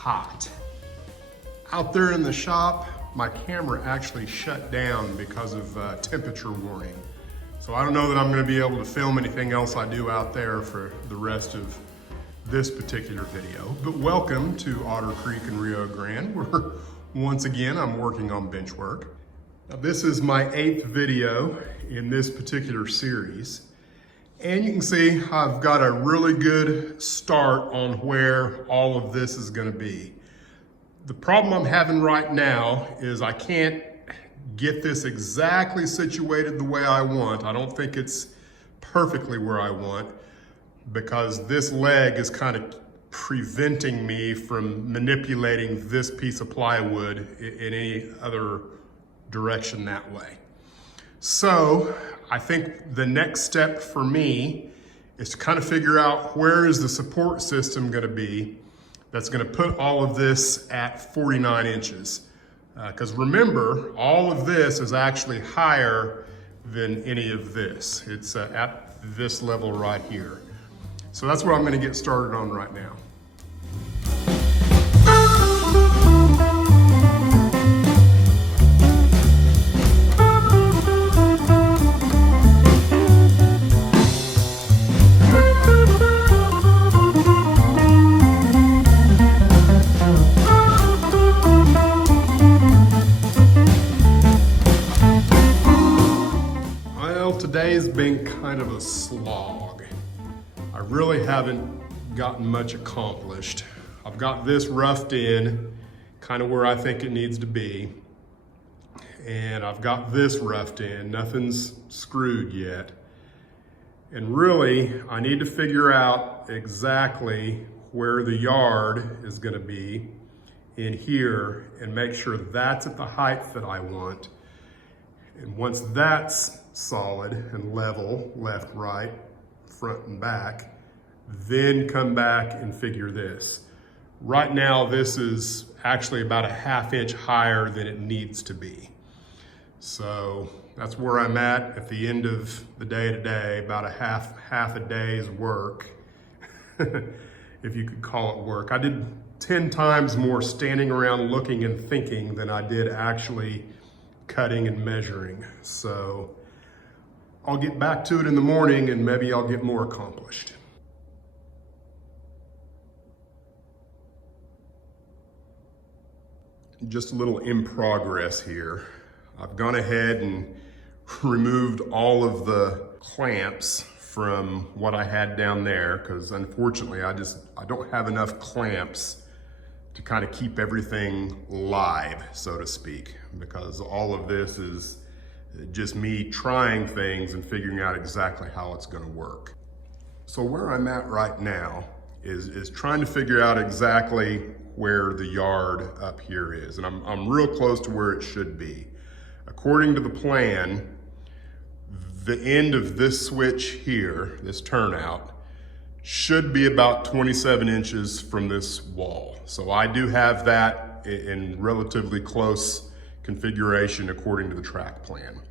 hot. Out there in the shop, my camera actually shut down because of temperature warning. So I don't know that I'm gonna be able to film anything else I do out there for the rest of this particular video. But welcome to Otter Creek and Rio Grande, where once again, I'm working on Benchwork. Now, this is my 8th video in this particular series. And you can see I've got a really good start on where all of this is gonna be. The problem I'm having right now is I can't get this exactly situated the way I want. I don't think it's perfectly where I want because this leg is kind of preventing me from manipulating this piece of plywood in any other direction that way. So I think the next step for me is to kind of figure out where is the support system going to be that's going to put all of this at 49 inches. Because remember, all of this is actually higher than any of this. It's at this level right here. So that's what I'm going to get started on right now. Today's been kind of a slog. I really haven't gotten much accomplished. I've got this roughed in, kind of where I think it needs to be. And I've got this roughed in, nothing's screwed yet. And really, I need to figure out exactly where the yard is gonna be in here and make sure that's at the height that I want. And once that's solid and level, left, right, front and back, then come back and figure this. Right now, this is actually about a ½ inch higher than it needs to be. So that's where I'm at the end of the day today, about a half a day's work, if you could call it work. I did 10 times more standing around looking and thinking than I did actually cutting and measuring. So I'll get back to it in the morning and maybe I'll get more accomplished. Just a little in progress here. I've gone ahead and removed all of the clamps from what I had down there because unfortunately I don't have enough clamps to kind of keep everything live, so to speak, because all of this is just me trying things and figuring out exactly how it's going to work. So where I'm at right now is trying to figure out exactly where the yard up here is. And I'm real close to where it should be. According to the plan, the end of this switch here, this turnout, should be about 27 inches from this wall. So I do have that in relatively close configuration according to the track plan.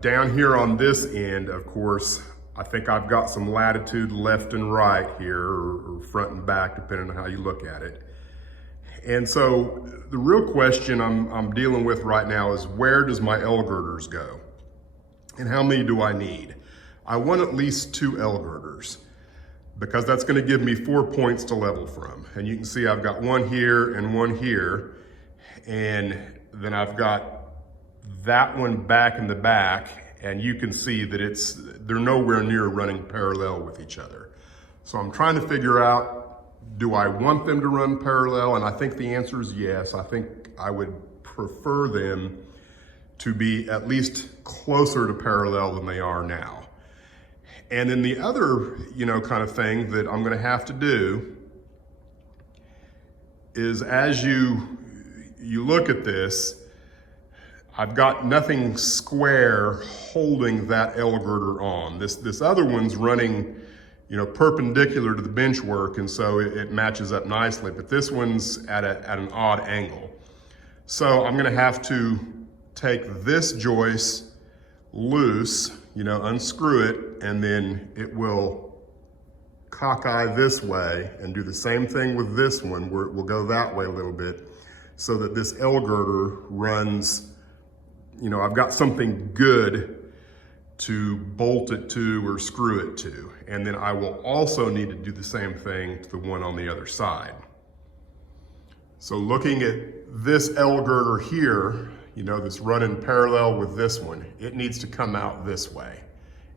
Down here on this end, of course, I think I've got some latitude left and right here, or front and back, depending on how you look at it. And so the real question I'm dealing with right now is where does my L-girders go? And how many do I need? I want at least 2 L-girders because that's going to give me 4 points to level from. And you can see I've got one here and one here. And then I've got that one back in the back, and you can see that they're nowhere near running parallel with each other. So I'm trying to figure out, do I want them to run parallel? And I think the answer is yes. I think I would prefer them to be at least closer to parallel than they are now. And then the other, kind of thing that I'm gonna have to do is as you look at this, I've got nothing square holding that L-girder on. This other one's running, perpendicular to the Benchwork, and so it matches up nicely, but this one's at an odd angle. So I'm gonna have to take this joist loose, unscrew it, and then it will cockeye this way and do the same thing with this one, where we'll go that way a little bit, so that this L-girder runs, I've got something good to bolt it to or screw it to. And then I will also need to do the same thing to the one on the other side. So looking at this L-girder here, that's running parallel with this one, it needs to come out this way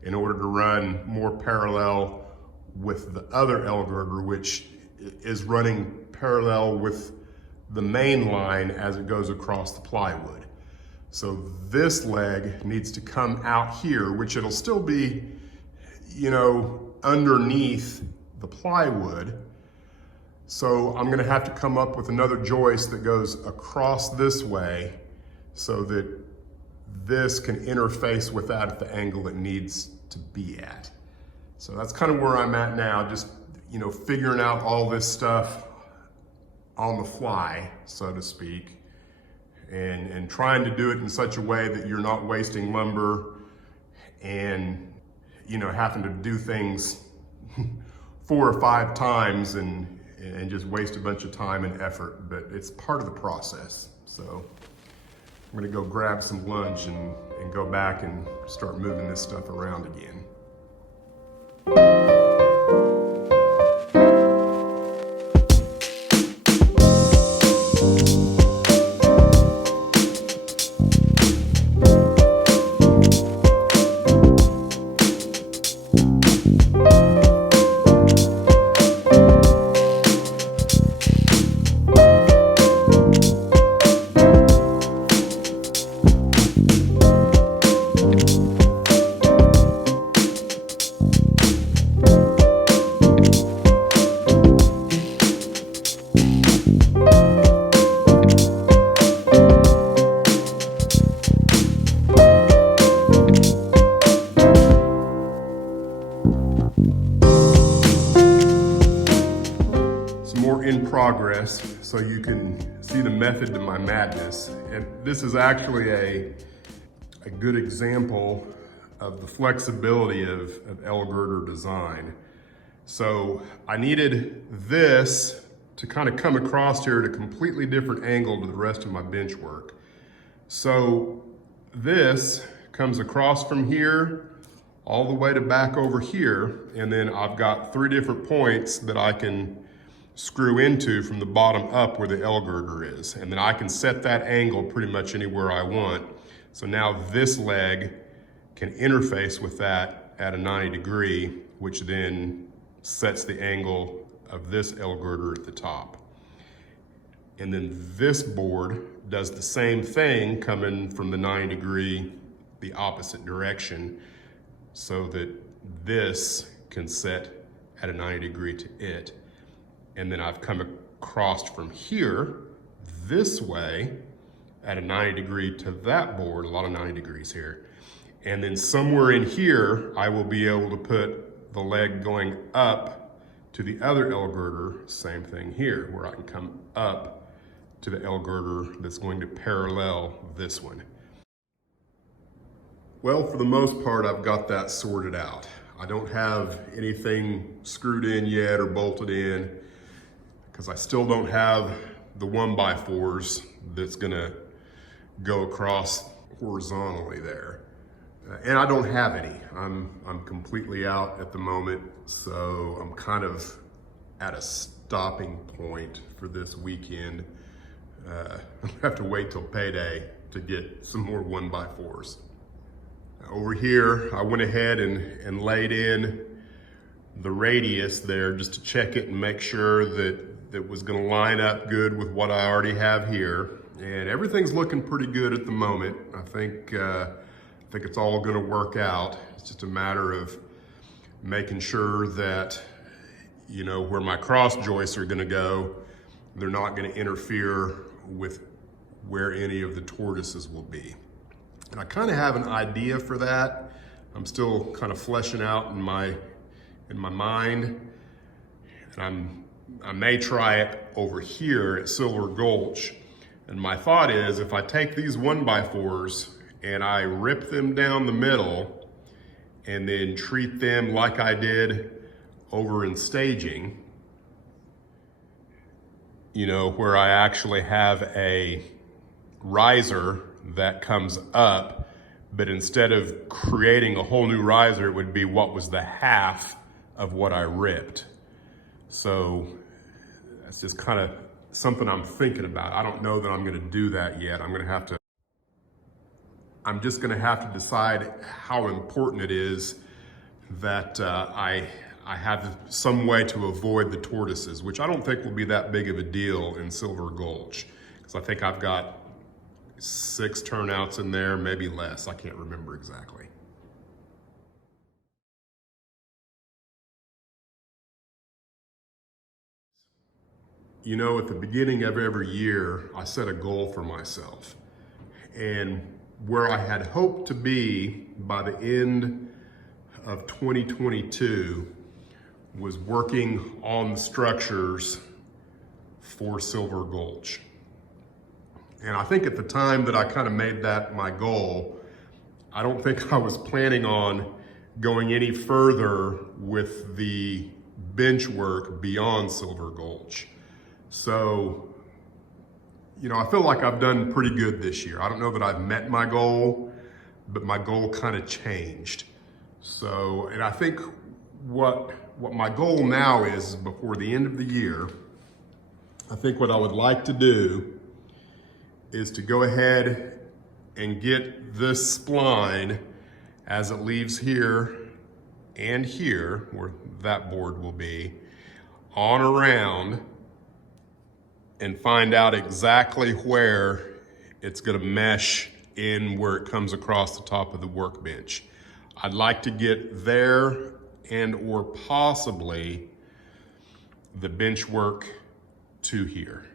in order to run more parallel with the other L-girder, which is running parallel with the main line as it goes across the plywood. So this leg needs to come out here, which it'll still be, underneath the plywood. So I'm gonna have to come up with another joist that goes across this way so that this can interface with that at the angle it needs to be at. So that's kind of where I'm at now, just, figuring out all this stuff on the fly, so to speak, and trying to do it in such a way that you're not wasting lumber and, having to do things 4 or 5 times and just waste a bunch of time and effort, but it's part of the process. So I'm gonna go grab some lunch and go back and start moving this stuff around again. In progress, so you can see the method to my madness. And this is actually a good example of the flexibility of L-girder design. So I needed this to kind of come across here at a completely different angle to the rest of my bench work. So this comes across from here all the way to back over here, and then I've got 3 different points that I can screw into from the bottom up where the L-girder is. And then I can set that angle pretty much anywhere I want. So now this leg can interface with that at a 90 degree, which then sets the angle of this L-girder at the top. And then this board does the same thing, coming from the 90 degree, the opposite direction, so that this can set at a 90 degree to it. And then I've come across from here this way at a 90 degree to that board, a lot of 90 degrees here. And then somewhere in here, I will be able to put the leg going up to the other L-girder, same thing here, where I can come up to the L-girder that's going to parallel this one. Well, for the most part, I've got that sorted out. I don't have anything screwed in yet or bolted in, because I still don't have the 1x4s that's gonna go across horizontally there. And I don't have any. I'm completely out at the moment, so I'm kind of at a stopping point for this weekend. I'll have to wait till payday to get some more 1x4s. Over here, I went ahead and laid in the radius there just to check it and make sure that it was gonna line up good with what I already have here. And everything's looking pretty good at the moment. I think it's all gonna work out. It's just a matter of making sure that, where my cross joists are gonna go, they're not gonna interfere with where any of the tortoises will be. And I kind of have an idea for that. I'm still kind of fleshing out in my mind. And I may try it over here at Silver Gulch. And my thought is, if I take these 1x4s and I rip them down the middle and then treat them like I did over in staging, you know, where I actually have a riser that comes up, but instead of creating a whole new riser, it would be what was the half of what I ripped. So that's just kind of something I'm thinking about. I don't know that I'm gonna do that yet. I'm just gonna have to decide how important it is that I have some way to avoid the tortoises, which I don't think will be that big of a deal in Silver Gulch, because I think I've got 6 turnouts in there, maybe less. I can't remember exactly. You know, at the beginning of every year, I set a goal for myself. And where I had hoped to be by the end of 2022 was working on the structures for Silver Gulch. And I think at the time that I kind of made that my goal, I don't think I was planning on going any further with the bench work beyond Silver Gulch. So, you know, I feel like I've done pretty good this year. I don't know that I've met my goal, but my goal kind of changed. So, and I think what my goal now is before the end of the year, I think what I would like to do is to go ahead and get this spline as it leaves here and here, where that board will be, on around, and find out exactly where it's gonna mesh in where it comes across the top of the workbench. I'd like to get there and or possibly the bench work to here.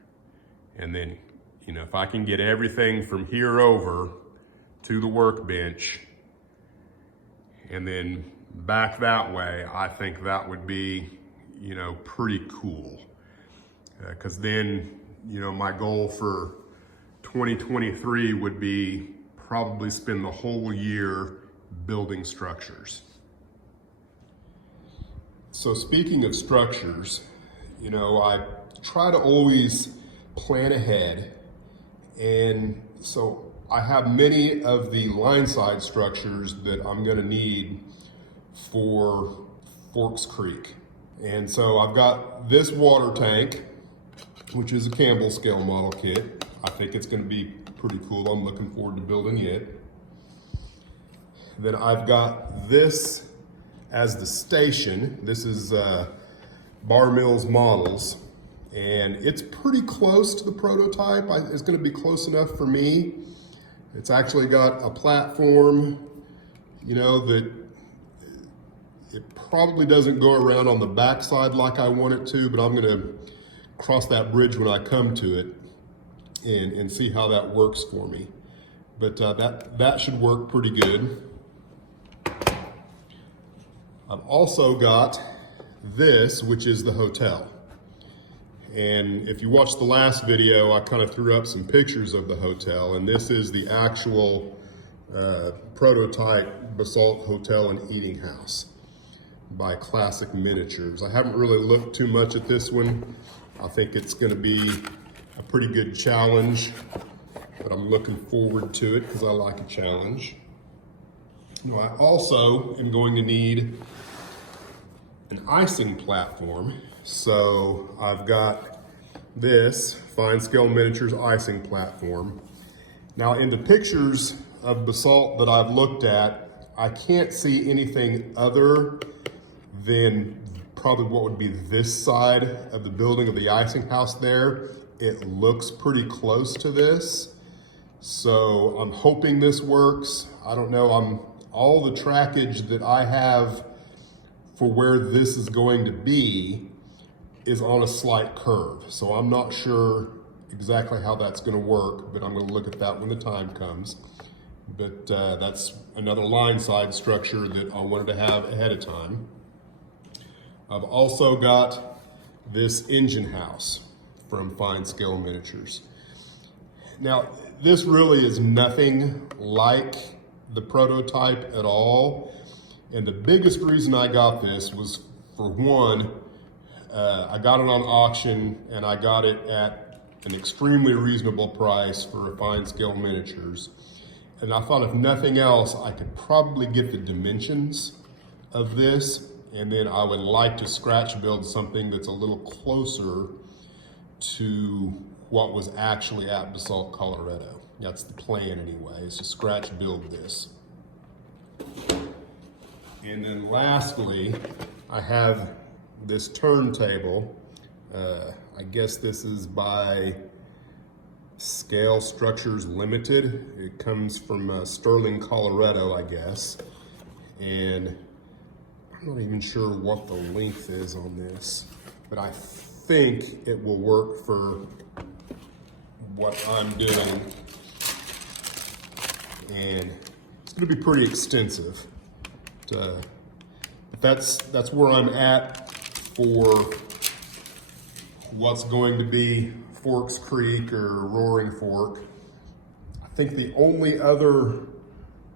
And then, you know, if I can get everything from here over to the workbench and then back that way, I think that would be, you know, pretty cool. Because then, you know, my goal for 2023 would be probably spend the whole year building structures. So speaking of structures, you know, I try to always plan ahead. And so I have many of the line side structures that I'm gonna need for Forks Creek. And so I've got this water tank, which is a Campbell scale model kit. I think it's gonna be pretty cool. I'm looking forward to building it. Then I've got this as the station. This is Bar Mills Models, and it's pretty close to the prototype. It's gonna be close enough for me. It's actually got a platform, you know, that it probably doesn't go around on the backside like I want it to, but I'm gonna cross that bridge when I come to it and see how that works for me. But that should work pretty good. I've also got this, which is the hotel. And if you watched the last video, I kind of threw up some pictures of the hotel, and this is the actual prototype basalt hotel and eating house by Classic Miniatures. I haven't really looked too much at this one. I think it's gonna be a pretty good challenge, but I'm looking forward to it because I like a challenge. You know, I also am going to need an icing platform. So I've got this Fine Scale Miniatures icing platform. Now in the pictures of basalt that I've looked at, I can't see anything other than probably what would be this side of the building of the icing house there. It looks pretty close to this. So I'm hoping this works. I don't know, all the trackage that I have for where this is going to be is on a slight curve. So I'm not sure exactly how that's gonna work, but I'm gonna look at that when the time comes. But that's another line side structure that I wanted to have ahead of time. I've also got this engine house from Fine Scale Miniatures. Now, this really is nothing like the prototype at all. And the biggest reason I got this was For one, I got it on auction and I got it at an extremely reasonable price for Fine Scale Miniatures. And I thought if nothing else, I could probably get the dimensions of this, and then I would like to scratch build something that's a little closer to what was actually at Basalt, Colorado. That's the plan anyway, is to scratch build this. And then lastly, I have this turntable. I guess this is by Scale Structures Limited. It comes from Sterling, Colorado, I guess. And I'm not even sure what the length is on this, but I think it will work for what I'm doing. And it's gonna be pretty extensive. But that's where I'm at for what's going to be Forks Creek or Roaring Fork. I think the only other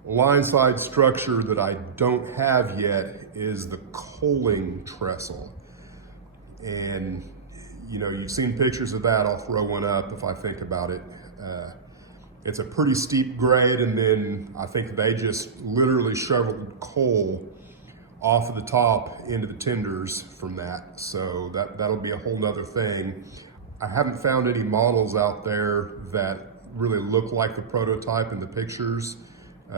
line side structure that I don't have yet is the coaling trestle. And you know, you've seen pictures of that. I'll throw one up if I think about it. It's a pretty steep grade, and then I think they just literally shoveled coal off of the top into the tenders from that. So that'll be a whole nother thing. I haven't found any models out there that really look like the prototype in the pictures.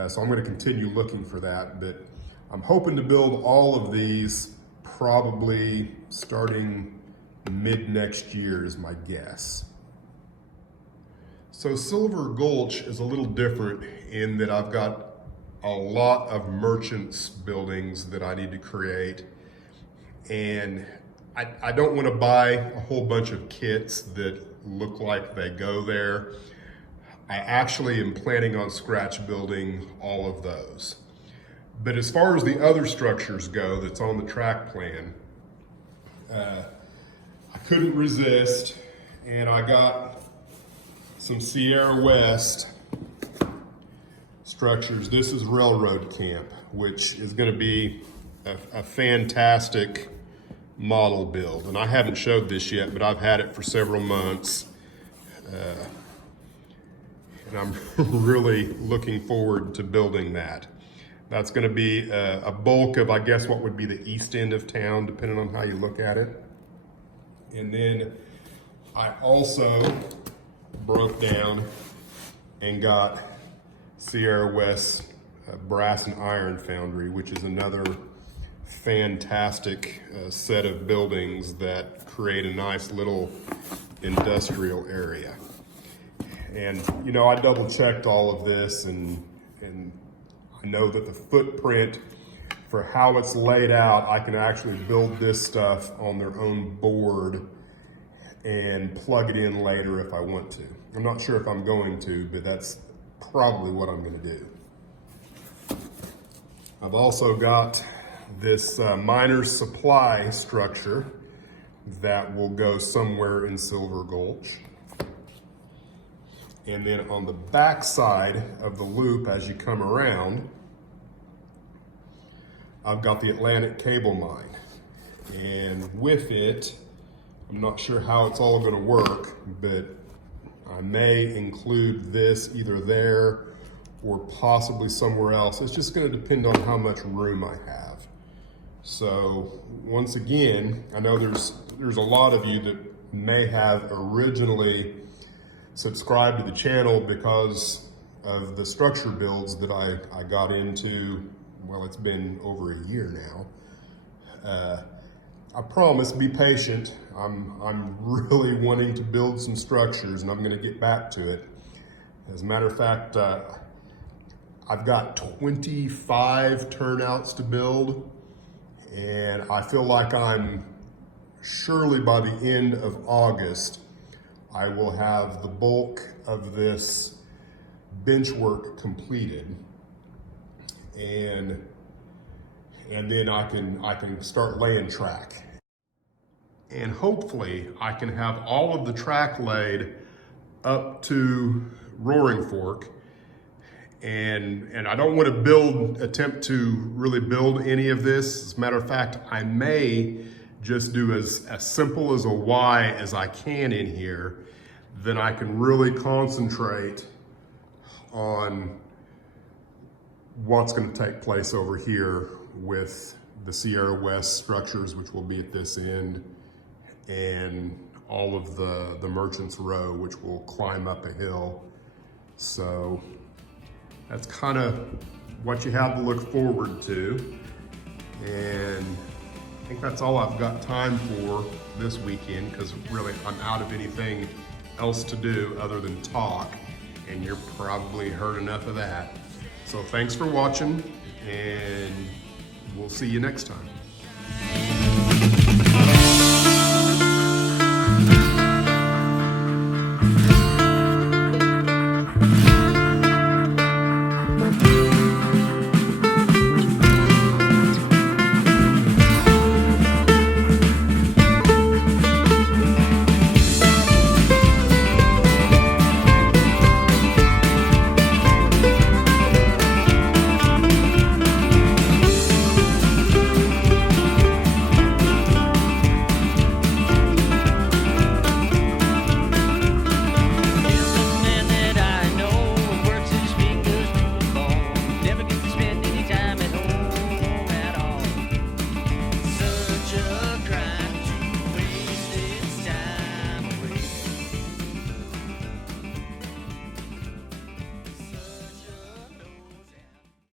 So I'm gonna continue looking for that, but I'm hoping to build all of these probably starting mid next year is my guess. So Silver Gulch is a little different in that I've got a lot of merchants buildings that I need to create, and I don't want to buy a whole bunch of kits that look like they go there. I actually am planning on scratch building all of those. But as far as the other structures go that's on the track plan, I couldn't resist, and I got some Sierra West structures. This is Railroad Camp, which is going to be a fantastic model build. And I haven't showed this yet, but I've had it for several months. And I'm really looking forward to building that. That's going to be a bulk of, I guess, what would be the east end of town, depending on how you look at it. And then I also broke down and got Sierra West Brass and Iron Foundry, which is another fantastic set of buildings that create a nice little industrial area. And you know, I double checked all of this, and I know that the footprint for how it's laid out, I can actually build this stuff on their own board and plug it in later if I want to. I'm not sure if I'm going to, but that's probably what I'm going to do. I've also got this miner's supply structure that will go somewhere in Silver Gulch. And then on the back side of the loop, as you come around, I've got the Atlantic Cable Mine. And with it, I'm not sure how it's all gonna work, but I may include this either there or possibly somewhere else. It's just gonna depend on how much room I have. So once again, I know there's a lot of you that may have originally subscribed to the channel because of the structure builds that I got into. Well, it's been over a year now. I promise, be patient. I'm really wanting to build some structures, and I'm gonna get back to it. As a matter of fact, I've got 25 turnouts to build, and I feel like I'm surely by the end of August, I will have the bulk of this benchwork completed, and then I can start laying track. And hopefully I can have all of the track laid up to Roaring Fork, And I don't want to attempt to really build any of this. As a matter of fact, I may just do as simple as a Y as I can in here. Then I can really concentrate on what's going to take place over here with the Sierra West structures, which will be at this end, and all of the Merchants Row, which will climb up a hill. So that's kind of what you have to look forward to. And I think that's all I've got time for this weekend, because really I'm out of anything else to do other than talk, and you're probably heard enough of that. So thanks for watching, and we'll see you next time.